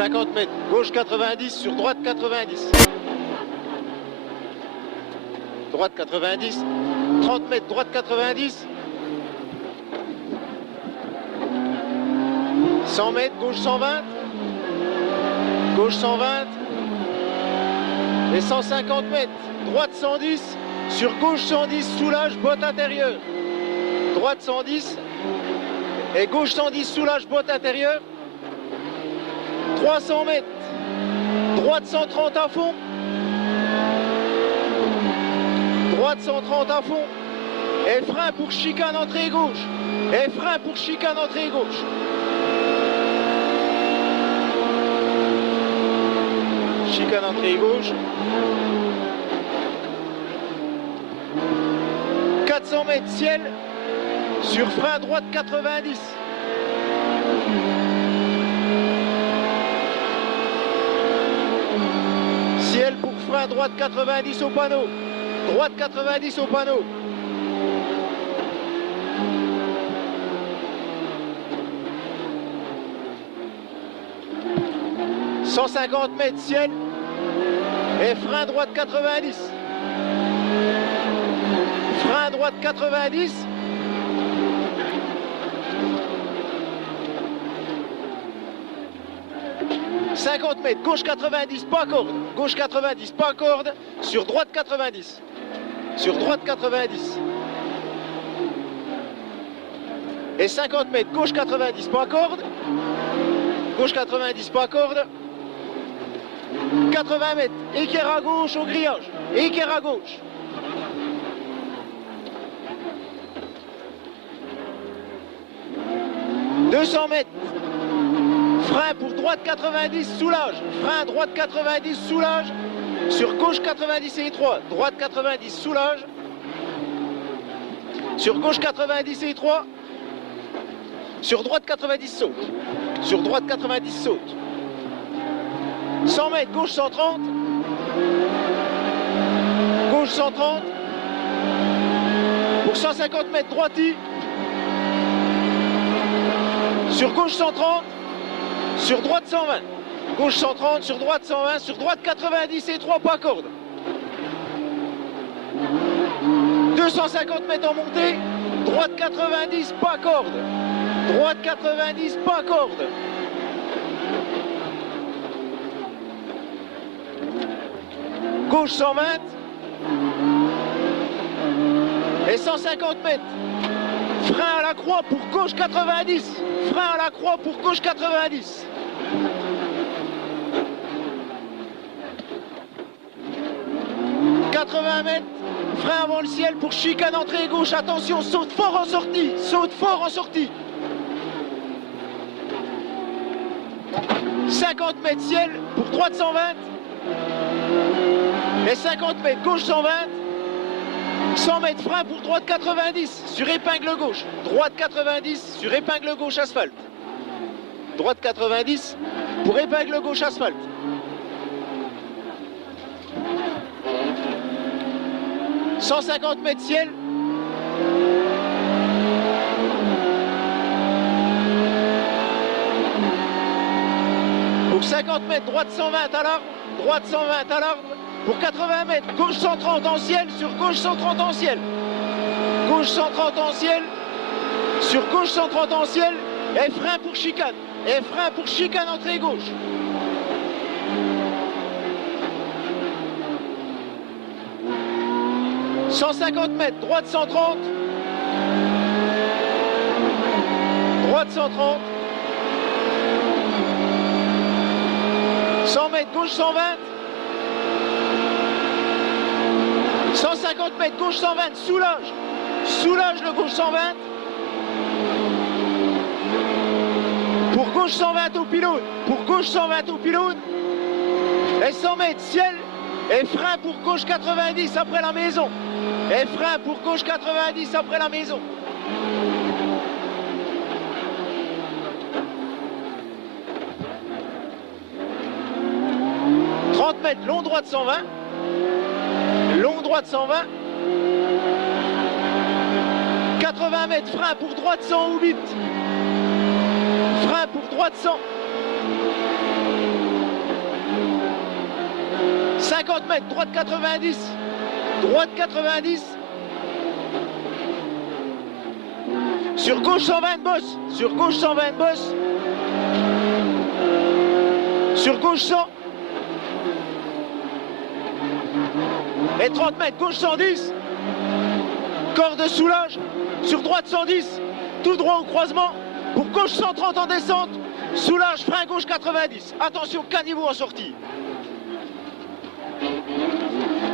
50 mètres, gauche 90, sur droite 90. Droite 90. 30 mètres, droite 90. 100 mètres, gauche 120. Gauche 120. Et 150 mètres, droite 110. Sur gauche 110, soulage, botte intérieure. Droite 110. Et gauche 110, soulage, botte intérieure. 300 mètres. Droite 130 à fond. Droite 130 à fond. Et frein pour chicane entrée gauche. Et frein pour chicane entrée gauche. Chicane entrée gauche. 400 mètres ciel. Sur frein droite 90. Ciel pour frein droite 90 au panneau. Droite 90 au panneau. « 150 mètres ciel et frein droite 90. Frein droite 90. « 50 mètres, gauche 90, pas corde. Gauche 90, pas corde. Sur droite 90. Sur droite 90. Et 50 mètres, gauche 90, pas corde. Gauche 90, pas corde. 80 mètres, équerre à gauche au grillage. Équerre à gauche. « 200 mètres. Frein pour droite 90, soulage. Frein droite 90, soulage. Sur gauche 90 et étroit. Droite 90, soulage. Sur gauche 90 et étroit. Sur droite 90, saute. Sur droite 90, saute. 100 mètres, gauche 130. Gauche 130. Pour 150 mètres, droiti. Sur gauche 130. Sur droite 120. Gauche 130, sur droite 120, sur droite 90 et 3 pas corde. 250 mètres en montée. Droite 90, pas corde. Droite 90, pas corde. Gauche 120. Et 150 mètres. Frein à la croix pour gauche 90. Frein à la croix pour gauche 90. « 80 mètres. Frein avant le ciel pour chicane entrée gauche. Attention, saute fort en sortie. Saute fort en sortie. 50 mètres ciel pour droite 120. Et 50 mètres gauche 120. 100 mètres frein pour droite 90 sur épingle gauche. Droite 90 sur épingle gauche asphalte. Droite 90 pour épingle gauche asphalte. « 150 mètres ciel. Pour 50 mètres, droite 120 à l'arbre. Droite 120 à l'arbre. Pour 80 mètres, gauche 130 en ciel, sur gauche 130 en ciel. Gauche 130 en ciel, sur gauche 130 en ciel, et frein pour chicane. Et frein pour chicane entrée gauche. « 150 mètres, droite 130. Droite 130. 100 mètres, gauche 120. 150 mètres, gauche 120, soulage. Soulage le gauche 120. Pour gauche 120 au pylône. Pour gauche 120 au pylône. Et 100 mètres, ciel. Et frein pour gauche 90 après la maison. Et frein pour gauche 90 après la maison. « 30 mètres, long droite 120. Long droite 120. 80 mètres, frein pour droite 100 ou vite. Frein pour droite 100. 50 mètres, droite 90. Droite 90. Sur gauche 120 de bosse. Sur gauche 120 de bosse. Sur gauche 100. Et 30 mètres, gauche 110. Corps de soulage. Sur droite 110. Tout droit au croisement. Pour gauche 130 en descente. Soulage, frein gauche 90. Attention, caniveau en sortie.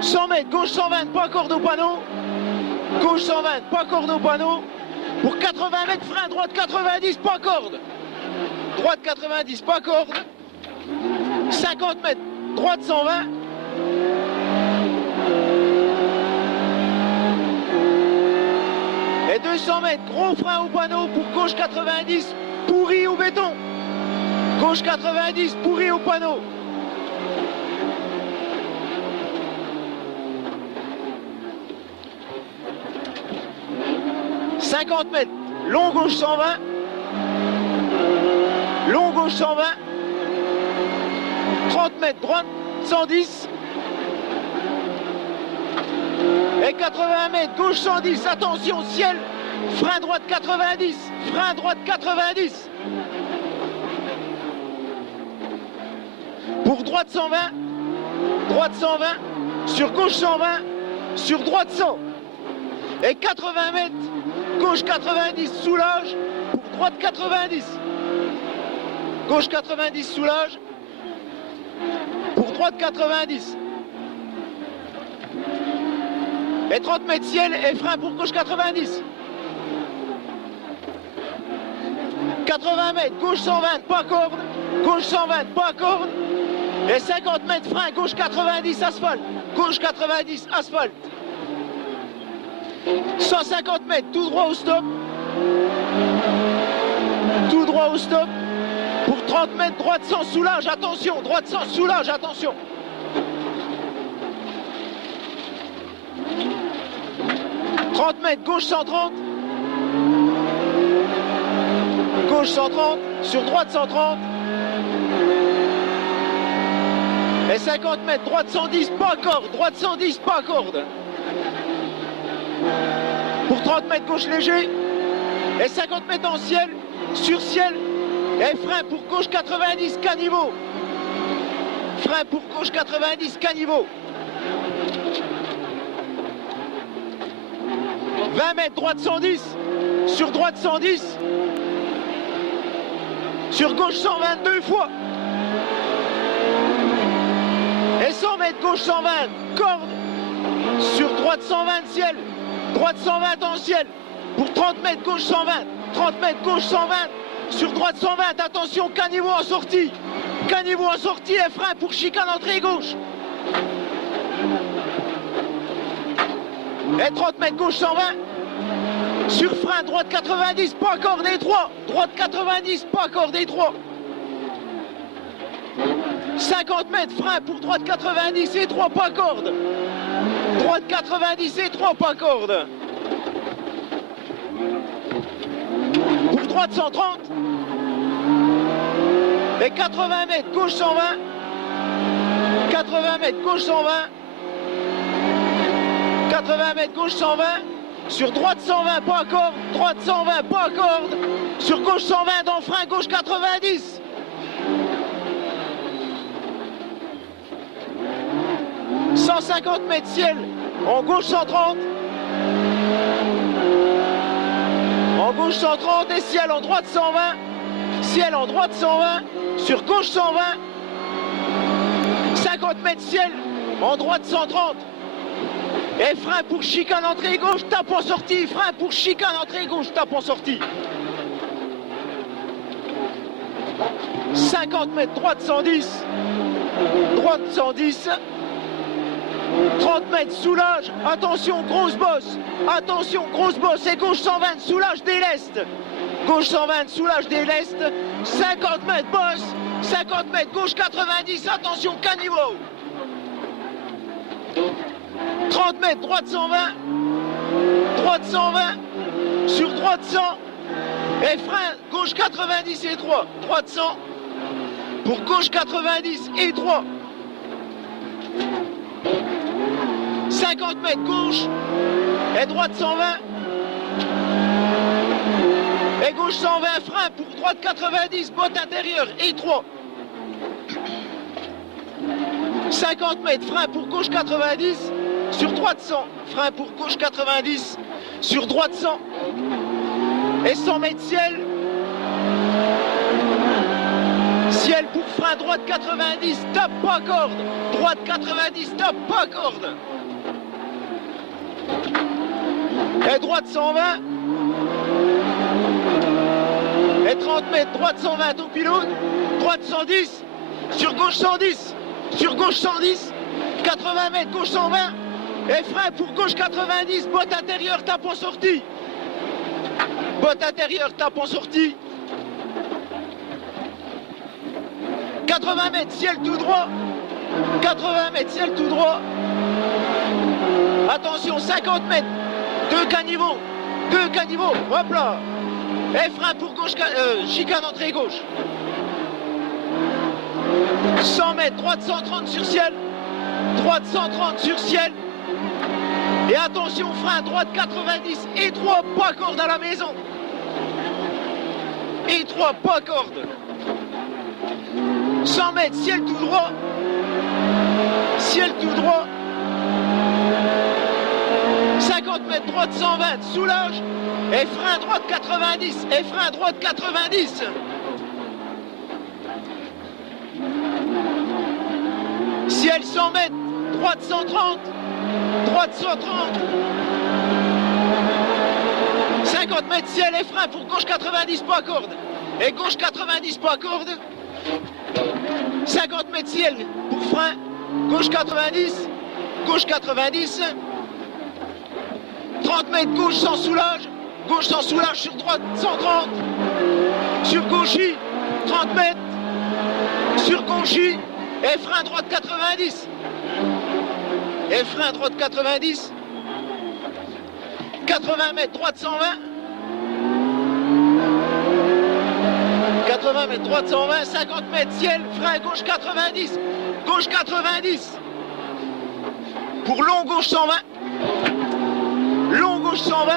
100 mètres, gauche 120, pas corde au panneau. Gauche 120, pas corde au panneau. Pour 80 mètres, frein droite 90, pas corde. Droite 90, pas corde. 50 mètres, droite 120. Et 200 mètres, gros frein au panneau pour gauche 90, pourri au béton. Gauche 90, pourri au panneau. « 50 mètres, long gauche 120. Long gauche 120. 30 mètres, droite 110. Et 80 mètres, gauche 110. Attention, ciel. Frein droite 90. Frein droite 90. Pour droite 120. Droite 120. Sur gauche 120. Sur droite 100. Et 80 mètres. Gauche 90, soulage. Pour droite 90. Gauche 90, soulage. Pour droite 90. Et 30 mètres ciel et frein pour gauche 90. 80 mètres, gauche 120, pas corde. Gauche 120, pas corde. Et 50 mètres, frein gauche 90, asphalte. Gauche 90, asphalte. 150 mètres, tout droit au stop. Tout droit au stop. Pour 30 mètres, droite sans soulage, attention. Droite sans soulage, attention. « 30 mètres, gauche 130. Gauche 130, sur droite 130. Et 50 mètres, droite 110, pas corde. Droite 110, pas corde. Pour 30 mètres, gauche léger. Et 50 mètres en ciel, sur ciel. Et frein pour gauche 90, caniveau. Frein pour gauche 90, caniveau. 20 mètres, droite 110. Sur droite 110. Sur gauche 122 fois. Et 100 mètres, gauche 120, corde. Sur droite 120 ciel. Droite 120 en ciel. Pour 30 mètres, gauche 120. 30 mètres, gauche 120. Sur droite 120, attention, caniveau en sortie. Caniveau en sortie et frein pour chicane entrée gauche. Et 30 mètres, gauche 120. Sur frein, droite 90, pas corde étroit. Droite 90, pas corde étroit. 50 mètres, frein pour droite 90, étroit, pas corde. Droite 90, étroit, pas corde. Pour droite 130. Et 80 mètres, gauche 120. 80 mètres, gauche 120. 80 mètres, gauche 120. Sur droite 120, pas corde. Droite 120, pas corde. Sur gauche 120, dans frein, gauche 90. « 150 mètres ciel, en gauche 130. En gauche 130 et ciel en droite 120. Ciel en droite 120. Sur gauche 120. 50 mètres ciel, en droite 130. Et frein pour chicane entrée gauche, tape en sortie. Frein pour chicane entrée gauche, tape en sortie. 50 mètres, droite 110. Droite 110. 30 mètres, soulage. Attention, grosse bosse. Attention, grosse bosse. Et gauche 120, soulage des lestes. Gauche 120, soulage des lestes. 50 mètres, bosse. 50 mètres, gauche 90. Attention, caniveau. 30 mètres, droite 120. Droite 120. Sur droite 100. Et frein, gauche 90 étroit. Droite 100. Pour gauche 90 étroit. 50 mètres gauche. Et droite 120. Et gauche 120, frein pour droite 90, botte intérieure, étroit. 50 mètres, frein pour gauche 90, sur droite 100, frein pour gauche 90, sur droite 100. Et 100 mètres ciel. Ciel pour frein, droite 90, tape pas corde. Droite 90, tape pas corde. Et droite 120. Et 30 mètres, droite 120 au pylône. Droite 110. Sur gauche 110. Sur gauche 110. 80 mètres, gauche 120. Et frein pour gauche 90. Botte intérieure, tape en sortie. Botte intérieure, tape en sortie. 80 mètres, ciel tout droit. 80 mètres, ciel tout droit. Attention, 50 mètres. Deux caniveaux. Deux caniveaux. Hop là. Et frein pour gauche, chicane entrée gauche. 100 mètres, droite 130 sur ciel. Droite 130 sur ciel. Et attention, frein, droite 90. Étroit, pas corde à la maison. Étroit, pas corde. 100 mètres, ciel tout droit. Ciel tout droit. 50 mètres, droite 120, soulage. Et frein droite 90. Et frein droite 90. Ciel 100 mètres, droite 130. Droite 130. 50 mètres, ciel et frein pour gauche 90, pas corde. Et gauche 90, pas corde. 50 mètres ciel pour frein, gauche 90, gauche 90, 30 mètres gauche sans soulage sur droite 130, sur gauchy 30 mètres, sur gauchy, et frein droite 90, et frein droite 90, 80 mètres droite 120, 80 mètres droite 120, 50 mètres ciel, frein gauche 90, gauche 90, pour long gauche 120, long gauche 120,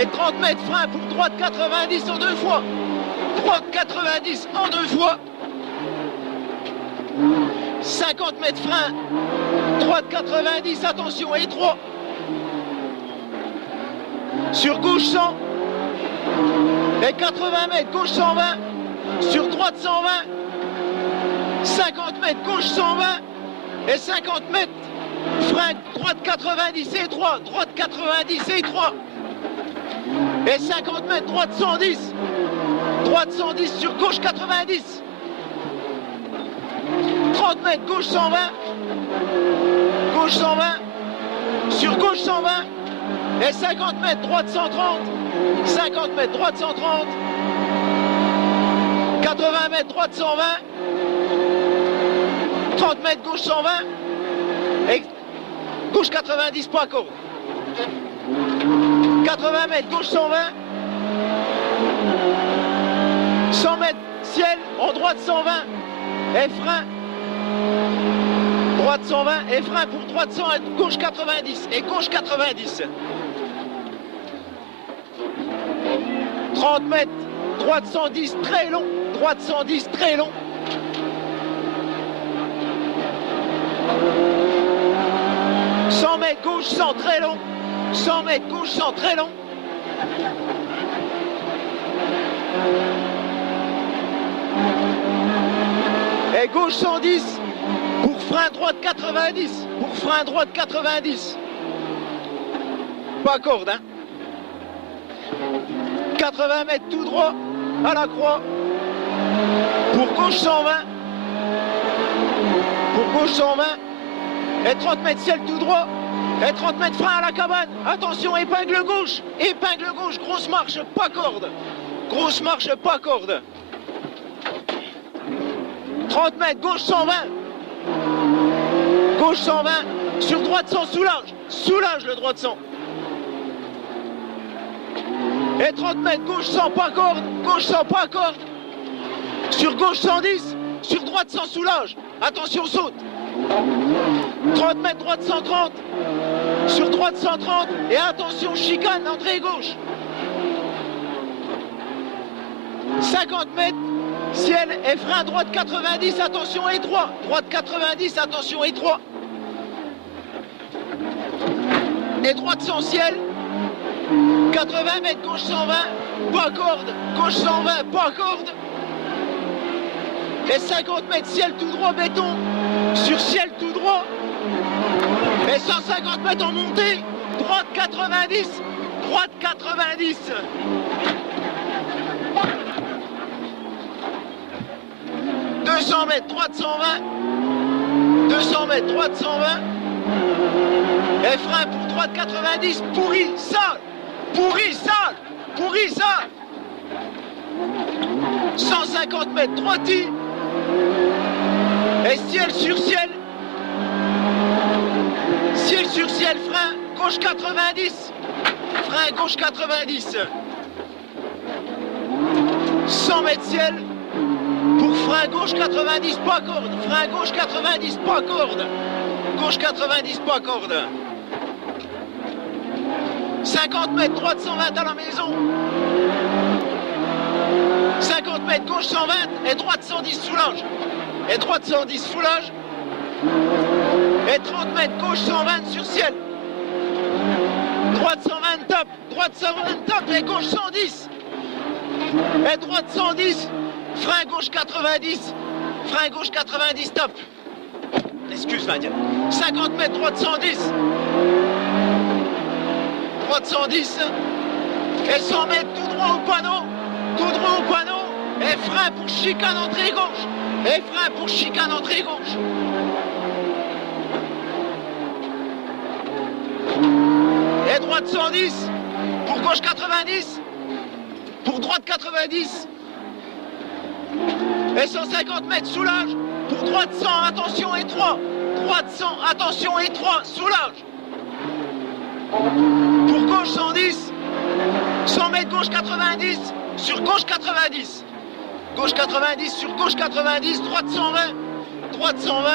et 30 mètres frein pour droite 90 en deux fois, droite 90 en deux fois, 50 mètres frein, droite 90, attention étroit, sur gauche 100, et 80 mètres, gauche 120, sur droite 120, 50 mètres, gauche 120, et 50 mètres, frein, droite 90, étroit, droite 90, étroit, et 50 mètres, droite 110, sur gauche 90, 30 mètres, gauche 120, sur gauche 120, et 50 mètres, droite 130, 50 mètres, droite 130, 80 mètres, droite 120, 30 mètres, gauche 120, et gauche 90, pas corde. 80 mètres, gauche 120, 100 mètres, ciel, en droite 120, et frein, droite 120, et frein pour droite 100, et gauche 90, et gauche 90. 30 mètres, droite 110, très long, droite 110, très long. 100 mètres, gauche 100, très long. 100 mètres, gauche 100, très long. Et gauche 110, pour frein droite 90, pour frein droite 90. Pas corde, hein. 80 mètres tout droit à la croix, pour gauche 120, pour gauche 120, et 30 mètres ciel tout droit, et 30 mètres frein à la cabane. Attention, épingle gauche, grosse marche, pas corde, grosse marche, pas corde. 30 mètres, gauche 120, sur droite 100, soulage le droite 100. Et 30 mètres, gauche 100, pas corde, sur gauche 110, sur droite sans soulage. Attention, saute. 30 mètres, droite 130. Sur droite 130. Et attention, chicane, entrée gauche. 50 mètres, ciel et frein, droite 90, attention étroit. Droite 90, attention étroit. Et droite sans ciel. 80 mètres, gauche 120, pas corde. Gauche 120, pas corde. Et 50 mètres, ciel tout droit, béton. Sur ciel tout droit. Et 150 mètres en montée. Droite 90. Droite 90. « 200 mètres, droite 120. 200 mètres, droite 120. Et frein pour droite 90. Pourri, sale. Pourri, sale. Pourri, sale. 150 mètres, droiti. Et ciel sur ciel. Ciel sur ciel, frein, gauche 90. Frein, gauche 90. 100 mètres ciel. Pour frein, gauche 90, pas corde. Frein, gauche 90, pas corde. Gauche 90, pas corde. 50 mètres, droite 120 à la maison. 50 mètres, gauche 120 et droite 110, soulage. Et droite 110, soulage. Et 30 mètres, gauche 120 sur ciel. Droite 120, top. Droite 120, top. Et gauche 110. Et droite 110. Frein gauche 90. Frein gauche 90, top. Excuse, Vadia. 50 mètres, droite 110. Droite 110. Et 100 mètres, tout droit au panneau. Tout droit au panneau. Et frein pour chicane entrée gauche. Et frein pour chicane entrée gauche. Et droite 110. Pour gauche 90. Pour droite 90. Et 150 mètres, soulage. Pour droite 100, attention étroit. Droite 100, attention étroit, soulage. Pour gauche 110. 100 mètres, gauche 90. Sur gauche 90. Gauche 90, sur gauche 90. Droite 120. Droite 120.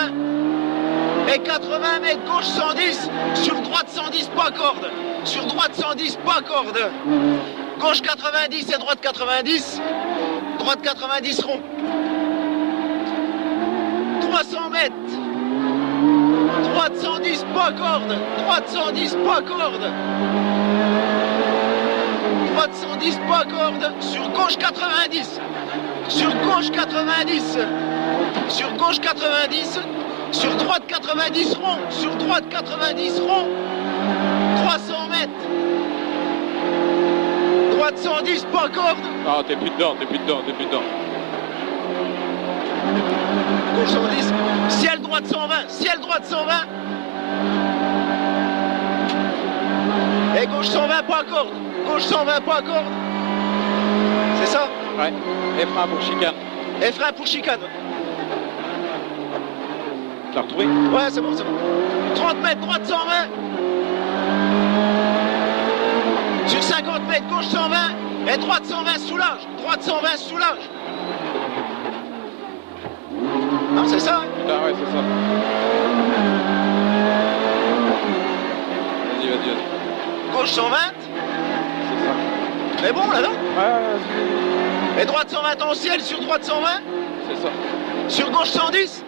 Et 80 mètres, gauche 110. Sur droite 110, pas corde. Sur droite 110, pas corde. Gauche 90 et droite 90. Droite 90 rond. 300 mètres. Droite 110, pas corde. Droite 110, pas corde. Droite 110, pas corde. Sur gauche 90. Sur gauche 90. Sur gauche 90. Sur droite 90 rond. Sur droite 90 rond. 300 mètres. Droite 110, pas corde. Ah, t'es plus dedans, t'es plus dedans, t'es plus dedans. Gauche 110. Ciel droite 120. Ciel droite 120. Et gauche 120, pas corde. Gauche 120, pas corde. C'est ça? Ouais. Et frein pour chicane. Et frein pour chicane. T'as retrouvé? Ouais, c'est bon, c'est bon. 30 mètres, droite 120. Sur 50 mètres, gauche 120. Et droite 120, soulage. Droite 120, soulage. Non, c'est ça, hein? Ah ouais, c'est ça. Vas-y, vas-y, vas-y. Gauche 120. C'est ça. C'est bon, là, non? Ouais, Et droite 120 en ciel, sur droite 120. c'est ça. Sur gauche 110.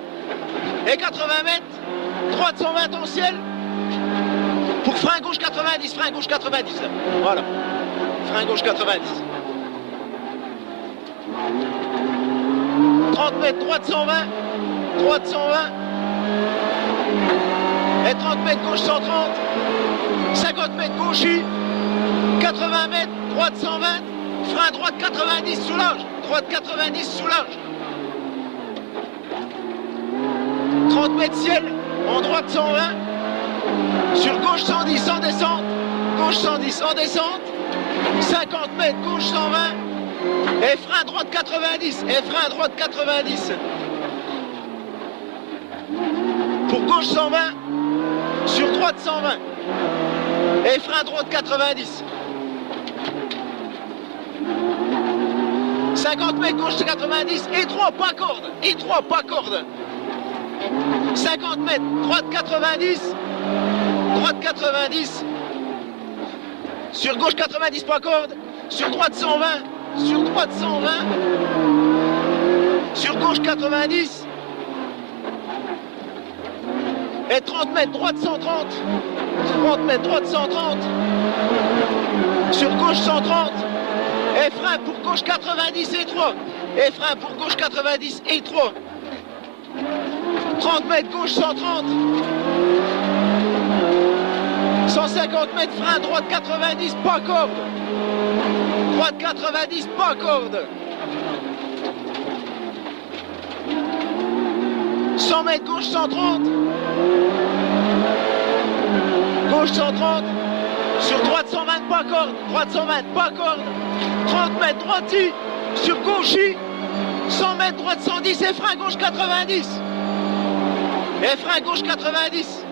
Et 80 mètres. Droite 120 en ciel. Pour frein gauche 90. Frein gauche 90, là. Voilà. Frein gauche 90. 30 mètres, droite 120. Droite 120. Et 30 mètres, gauche 130. 50 mètres, gauche U. 80 mètres, droite 120. Frein droite 90, soulage. Droite 90, soulage. 30 mètres ciel, en droite 120. Sur gauche 110 en descente. Gauche 110 en descente. 50 mètres, gauche 120. Et frein droite 90. Et frein droite 90. Pour gauche 120. Sur droite 120. Et frein droite 90. 50 mètres, gauche 90, et 3, pas corde, et 3, pas corde. 50 mètres, droite 90, droite 90, sur gauche 90, pas corde, sur droite 120, sur droite 120, sur gauche 90, et 30 mètres, droite 130, 30 mètres, droite 130, sur gauche 130, et frein pour gauche 90 et 3, et frein pour gauche 90 et 3, 30 mètres, gauche 130, 150 mètres, frein, droite 90, pas corde, droite 90, pas corde, 100 mètres, gauche 130, gauche 130, sur droite 120, pas corde, droite 120, pas corde, 30 mètres, droite I, sur gauche I, 100 mètres, droite 110, et frein gauche 90, et frein gauche 90,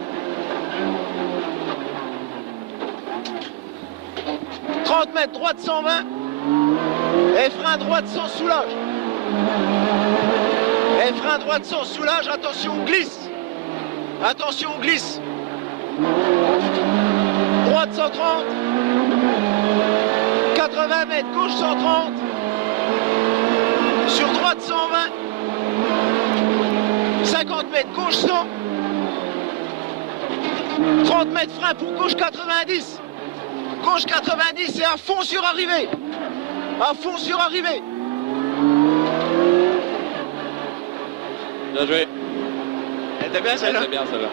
30 mètres, droite 120, et frein droite sans soulage, et frein droite sans soulage, attention on glisse, attention on glisse, droite 130, 80 mètres, gauche 130, sur droite 120, 50 mètres, gauche 100, 30 mètres, frein pour gauche 90, gauche 90 et à fond sur arrivée, à fond sur arrivée. Bien joué. Elle était bien celle-là. C'est bien celle-là.